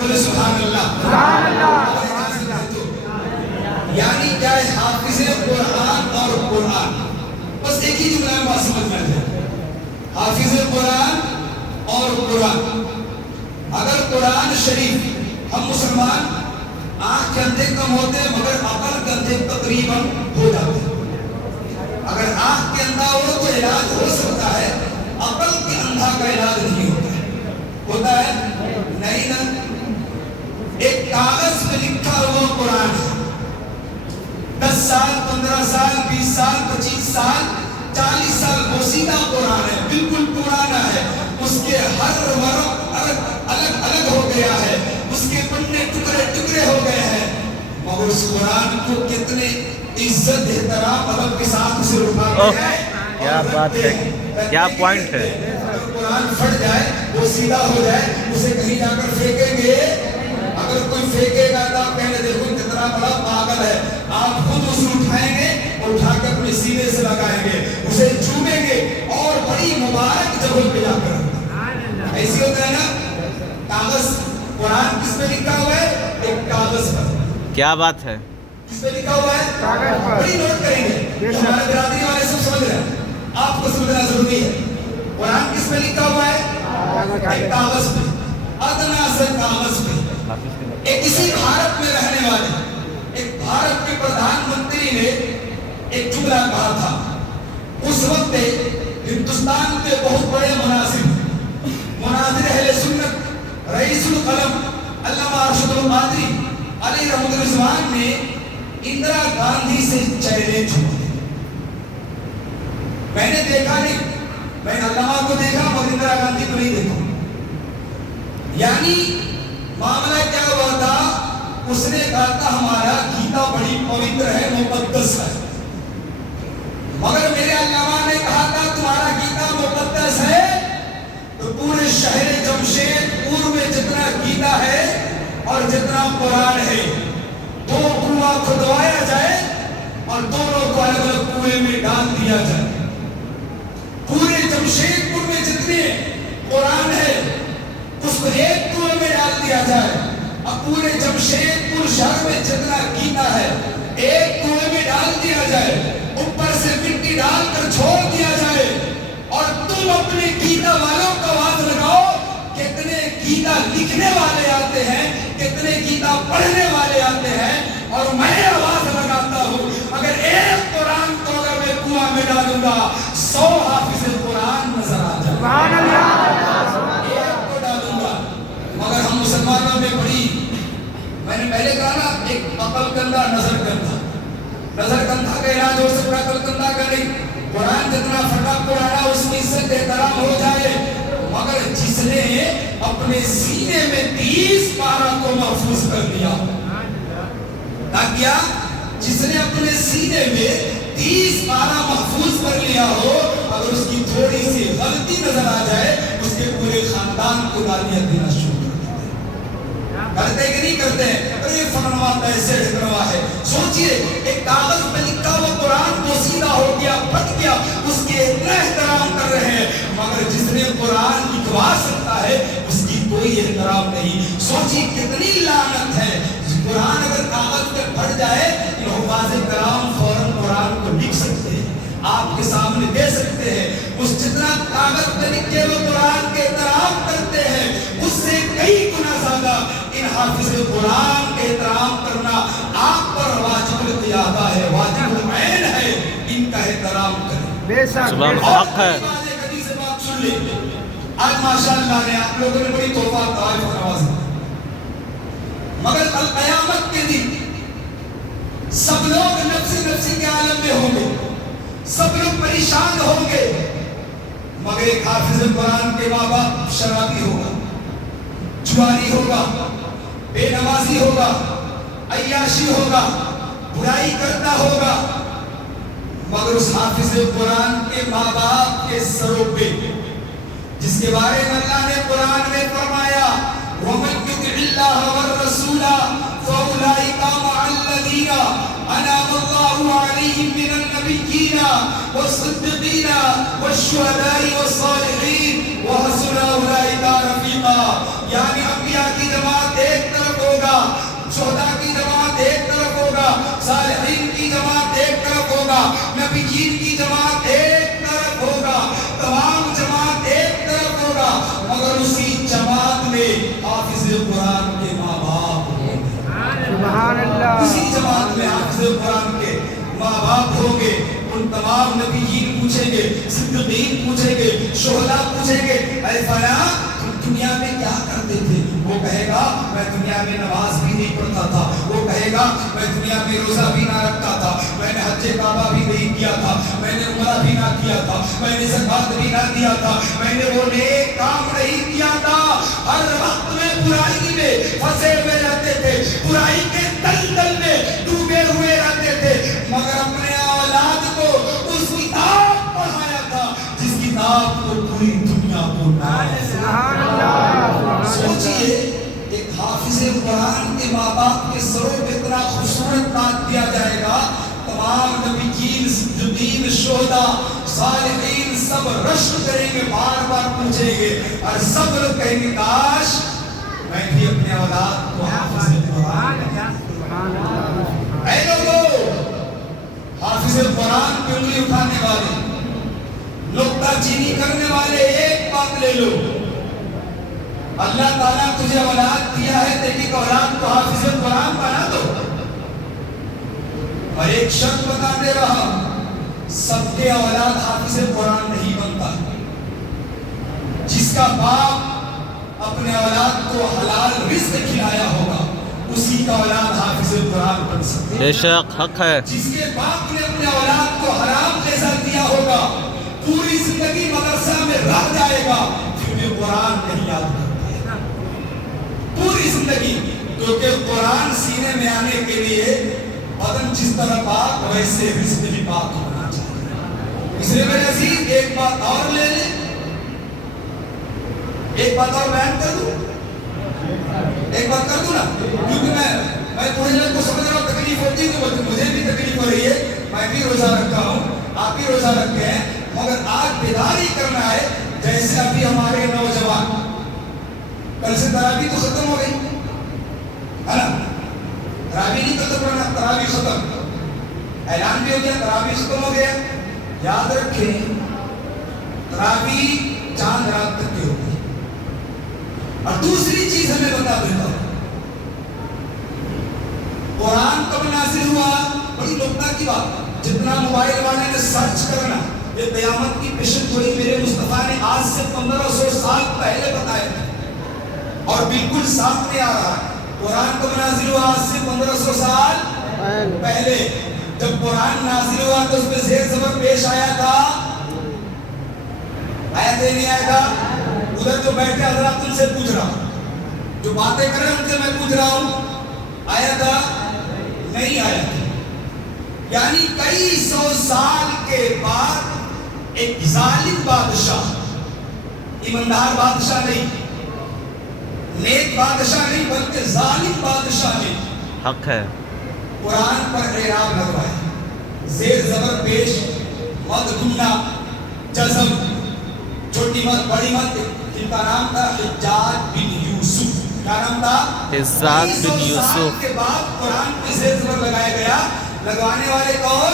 بولے سبحان اللہ. یعنی کیا ہے؟ حافظ قرآن اور قرآن. بس ایک ہی جملہ میں بات سمجھ میں آئے. حافظ قرآن اور قرآن. اگر قرآن شریف ہم مسلمان آنکھ کے اندھے کم ہوتے ہیں مگر عقل کے اندھے تقریباً ہو جاتے ہیں. اگر آنکھ کے اندھا ہو تو علاج ہو سکتا ہے, عقل کے اندھا کا علاج نہیں ہوتا ہے. ہوتا ہے نہیں نا. ایک کاغذ پہ لکھا ہوا قرآن ہے. 10 سال 15 سال 20 سال 25 سال 40 سال بوسیدہ قرآن ہے, بالکل پرانا ہے. اس کے ہر ورق الگ الگ ہو گیا ہے, اس کے پنے ٹکڑے ٹکڑے ہو گئے ہیں, مگر اس قرآن کو کتنے عزت احترام ادب کے ساتھ اسے اٹھاتے ہیں. کیا بات ہے, کیا پوائنٹ ہے. قرآن پھٹ جائے, وہ سیدھا ہو جائے, اسے کہیں جا کر پھینکیں گے. اگر کوئی پھینکے گا تو آپ کہنے دیکھو کتنا بڑا پاگل ہے. آپ خود اسے اٹھائیں گے, اٹھا کر اپنے سینے سے لگائیں گے, اسے چومیں گے اور بڑی مبارک جگہ پہ جا کر. ایسی ہوتا ہے نا. کاغذ قرآن کس پہ لکھا ہوا ہے؟ ایک کاغذ پر. کیا بات ہے. کس پہ لکھا ہوا ہے؟ کاغذ پر. بڑی نوٹ کریں گے, ہمارے برادری والے سب سمجھ رہے ہیں, آپ کو سمجھنا ضروری ہے. قرآن کس پہ لکھا ہوا ہے؟ ایک کاغذ پہ, ادنا سے کاغذ پہ. ایک کسی بھارت میں رہنے والے ایک بھارت کے پردھان منتری نے ایک جملہ کہا تھا. اس وقت ہندوستان کے بہت بڑے مناظر اہل سنت رئیس القلم علامہ ارشد القادری علیہ رحمۃ الرضوان نے اندرا گاندھی سے چیلنج کیا. میں نے دیکھا نہیں, میں نے علامہ کو دیکھا مگر اندرا گاندھی کو نہیں دیکھا. یعنی معاملہ کیا ہوا تھا؟ اس نے کہا تھا ہمارا گیتا بڑی پوتر ہے, مقدس ہے, مگر میرے علامہ نے کہا تھا تمہارا گیتا مقدس ہے تو پورے شہر جمشید پور میں جتنا گیتا ہے اور جتنا قرآن ہے دو کنواں کھدوایا جائے اور دونوں کو الگ الگ کنویں میں ڈال دیا جائے. پورے جمشید پور میں جتنے قرآن ہے اس کو ایک کنویں میں ڈال دیا جائے. اب پورے جمشید پور شہر میں جتنا گیتا ہے ایک کنویں میں ڈال دیا جائے, اوپر سے مٹی ڈال کر چھوڑ دیا جائے, اور تم اپنے گیتا والوں کو آواز لگاؤ. کتنے گیتا لکھنے والے آتے ہیں, کتنے گیتا پڑھنے والے آتے ہیں, اور میں آواز لگاتا ہوں اگر ایک قرآن کو اگر میں کنواں میں ڈالوں گا 100 حافظ قرآن نظر آ جائے. سبحان اللہ. ایک کو ڈالوں گا مگر ہم مسلمانوں میں بڑی, میں نے پہلے کہا نا, ایک عقل کندھا نظر کندھا. نظر کندھا کا علاج ہو سکتا ہے, عقل کندھا کا نہیں. قرآن جتنا پھٹا پرانا اس کی عزت احترام ہو جائے, مگر جس نے اپنے سینے میں 30 پارہ کو محفوظ کر دیا, کیا جس نے اپنے سینے میں 30 پارہ محفوظ کر لیا ہو, اگر اس کی تھوڑی سی غلطی نظر آ جائے اس کے پورے خاندان کو گالیاں دینا شروع کرتے کہ نہیں کرتے ہیں. یہ فنوا ایسے ڈھکنوا ہے. سوچئے ایک کاغذ پہ لکھا ہوا قرآن کو سیدھا ہو گیا, پھٹ گیا, اس کے اتنا احترام کر رہے ہیں, مگر جس نے قرآن لکھوا سکتا ہے اس کی کوئی احترام نہیں. سوچئے کتنی لعنت ہے. قرآن اگر کاغذ پہ پھٹ جائے یہ حفاظ کرام فوراً قرآن کو لکھ سکتے ہیں, آپ کے سامنے دے سکتے ہیں. اس جتنا کاغذ پہ لکھے وہ قرآن کے احترام کرتے ہیں اس سے کئی گنا زیادہ ان حافظ قرآن کے احترام کرنا آپ پر واجب القیادہ ہے, واجب العین ہے. ان کا احترام کریں. بے شک حق ہے. آج ماشاءاللہ نے آپ لوگوں نے بڑی تحفہ طائف نوازی, مگر القیامت کے دن سب لوگ نفسی نفسی کے عالم میں ہوں گے, سب لوگ پریشان ہوں گے, مگر ایک حافظ قرآن کے ماں باپ شرابی ہوگا, جواری ہوگا, بے نمازی ہوگا, عیاشی ہوگا, برائی کرتا ہوگا, مگر اس حافظ قرآن کے ماں باپ کے سروں پہ جس کے بارے میں اللہ نے قرآن میں فرمایا وَمَنْ يُطِعِ اللَّهَ وَالرَّسُولَ فَأُولَئِكَ مَعَ الَّذِينَ أَنْعَمَ اللَّهُ عَلَيْهِمْ مِنَ النَّبِيِّينَ وَالصِّدِّيقِينَ وَالشُّهَدَاءِ وَالصَّالِحِينَ وَحَسُنَ أُولَئِكَ رَفِيقًا. اللہ، یعنی انبیاء کی جماعت ایک طرف ہوگا، شہداء کی جماعت ایک طرف ہوگا، صالحین کی جماعت ایک طرف ہوگا، نبیین کی جماعت ایک طرف ہوگا، تمام جماعت ایک طرف ہوگا، مگر اسی جماعت میں حافظ قرآن کے ماں باپ ہوں گے۔ سبحان اللہ۔ اسی جماعت میں حافظ قرآن کے ماں باپ ہوں گے۔ ان تمام نبیین پوچھیں گے، صدیقین پوچھیں گے، شہداء پوچھیں گے، اے فلاں تم دنیا میں کیا کرتے تھے؟ وہ کہے گا میں دنیا میں نماز بھی نہیں پڑھتا تھا، وہ کہے گا میں دنیا میں روزہ بھی نہ رکھتا تھا، میں نے حج کعبہ بھی نہیں کیا تھا، میں نے عمرہ بھی نہ کیا تھا، میں نے زکات بھی نہ دیا تھا، میں نے وہ نیک کام نہیں کیا تھا، ہر وقت میں برائی میں پھنسے ہوئے رہتے تھے، برائی کے دلدل میں ڈوبے ہوئے رہتے تھے، مگر اپنے اولاد کو اس کتاب پڑھایا تھا جس کتاب کو پوری دنیا کو سبحان اللہ۔ سوچئے ایک حافظ قرآن کے ماں باپ کے سروں پہ اتنا خوبصورت بات دیا جائے گا، تمام نبیین، صدیقین، شہداء، صالحین سب رشک کریں گے، بار بار پوچھیں گے، اور سب لوگ کہیں گے کاش میں بھی اپنے اولاد کو حافظ قرآن سبحان اللہ۔ اے لوگو، حافظ قرآن کی انگلی اٹھانے والے، نکتہ چینی کرنے والے، ایک بات لے لو، اللہ تعالیٰ تجھے اولاد دیا ہے، تیری اولاد کو حافظ قرآن بنا دو۔ اور ایک شرط بتا دے رہا، سب کے اولاد حافظ قرآن نہیں بنتا، جس کا باپ اپنے اولاد کو حلال رزق کھلایا ہوگا اسی کا اولاد حافظ قرآن بن سکتا ہے۔ بے شک حق ہے۔ جس کے باپ نے اپنے اولاد کو حرام جیسا دیا ہوگا، پوری زندگی مدرسہ میں رہ جائے گا، پھر بھی قرآن نہیں یاد کرتا ہے پوری زندگی، کیونکہ قرآن سینے میں آنے کے لیے بدن جس طرح پاک ویسے رزق بھی پاک ہونا چاہیے۔ اس لیے میرے عزیز ایک بات اور لے لیں، ایک بات اور بیان کر دوں، ایک بات کر دوں نا، کیونکہ میں پوری جن کو سمجھ رہا ہوں تکلیف ہوتی ہے، تو مجھے بھی تکلیف ہو رہی ہے، میں بھی روزہ رکھا ہوں، آپ بھی روزہ رکھتے ہیں، مگر آج بیداری کرنا ہے، جیسے ابھی ہمارے نوجوان، کل سے تراویح تو ختم ہو گئی ہے نا، تراویح نہیں کل تو پڑھنا، تراویح ختم، اعلان بھی ہو گیا، تراویح ختم ہو گیا، یاد رکھیں تراویح چاند رات تک کی ہوتی ہے۔ اور دوسری چیز ہمیں بتا دیتا ہوں، قرآن کب نازل ہوا؟ بڑی نکتہ کی بات، جتنا موبائل والے نے سرچ کرنا، یہ قیامت کی پیشن گوئی میرے مصطفیٰ نے آج سے 1500 سال پہلے بتایا تھا، اور بالکل سامنے آ رہا ہے۔ قرآن کب نازل ہوا؟ آج سے 1500 سال پہلے۔ جب قرآن نازل ہوا تو اس میں زیر زبر پیش آیا تھا، آیا تھا نہیں آیا تھا؟ ادھر جو بیٹھے حضرات ان سے پوچھ رہا ہوں، جو باتیں کر رہے ہیں ان سے میں پوچھ رہا ہوں، آیا تھا نہیں آیا تھا؟ یعنی کئی سو سال کے بعد ایک ظالم بادشاہ، ایماندار بادشاہ نہیں، نیک بادشاہ نہیں، بلکہ ظالم بادشاہ نے حق ہے۔ قرآن پر اعراب لگوایا، زیر زبر پیش، مد گننا، جزم، چھوٹی مت بڑی مت، جن کا نام تھا حجاج بن یوسف۔ کیا نام تھا؟ حجاج بن کئی سو سال یوسف۔ کے بعد قرآن پہ زیر زبر لگایا گیا، لگوانے والے کون؟